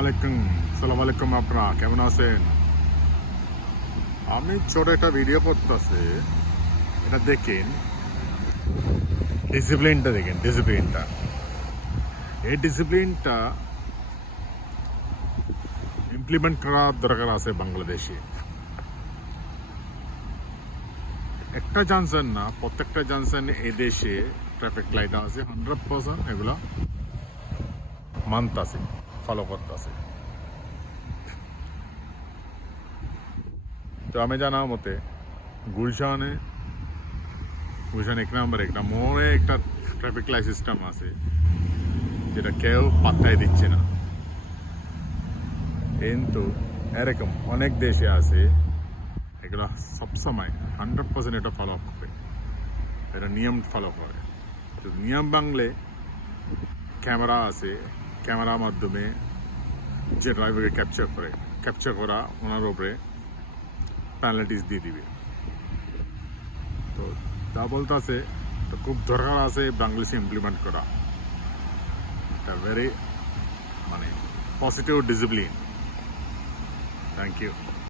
আসসালামু আলাইকুম আপনারা কেমন আছেন? আমি ছোট একটা ভিডিও করতেছি, এটা দেখেন, ডিসিপ্লিনটা এই ডিসিপ্লিনটা ইমপ্লিমেন্ট করার দরকার আছে বাংলাদেশে। একটা জানছেন না, প্রত্যেকটা জানছেন এই দেশে ট্রাফিক লাইট আছে 100%, এগুলো মানতাছে, ফলো করতেছে। তো আমি জানা মতে গুলশানে এক নম্বরে একটা মোড়ে একটা ট্রাফিক লাইট সিস্টেম আছে, যেটা কেউ পাত্তাই দিচ্ছে না। কিন্তু এরকম অনেক দেশে আছে, এগুলো সবসময় 100% এটা ফলো করে, এটা নিয়ম ফলো করে। তো নিয়ম ভাঙলে ক্যামেরা আছে, ক্যামেরার মাধ্যমে যে ড্রাইভারকে ক্যাপচার করা ওনার উপরে পেনাল্টিস দিয়ে দিবে। তো তা বলতে আছে, তো খুব দরকার আছে বাংলাদেশে ইমপ্লিমেন্ট করা, এটা very positive discipline. Thank you.